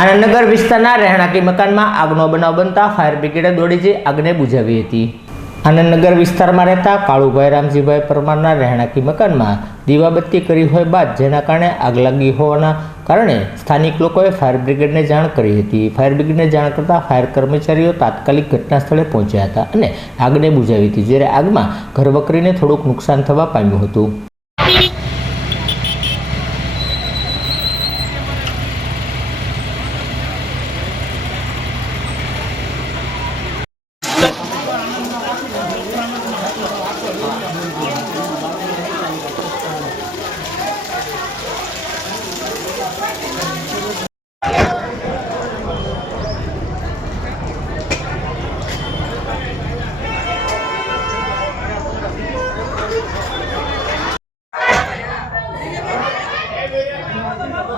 આનંદનગર વિસ્તારના રહેણાંકી મકાનમાં આગનો બનાવ બનતા ફાયર બ્રિગેડે દોડી જઈ આગને બુઝાવી હતી. આનંદનગર વિસ્તારમાં રહેતા કાળુભાઈ રામજીભાઈ પરમારના રહેણાંકી મકાનમાં દીવાબત્તી કરી હોય બાદ જેના કારણે આગ લાગી હોવાના કારણે સ્થાનિક લોકોએ ફાયર બ્રિગેડને જાણ કરી હતી. ફાયર બ્રિગેડને જાણ કરતાં ફાયર કર્મચારીઓ તાત્કાલિક ઘટના સ્થળે પહોંચ્યા હતા અને આગને બુઝાવી હતી, જ્યારે આગમાં ઘરવકરીને થોડુંક નુકસાન થવા પામ્યું હતું. Come on.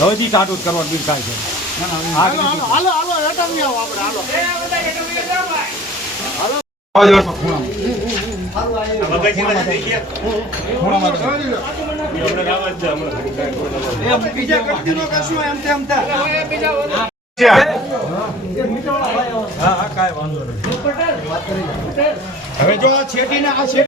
હવેથી કાઢું જ કરવાનું બીજું કાંઈ છે આ. હવે જો આ છેટીને આ છેટી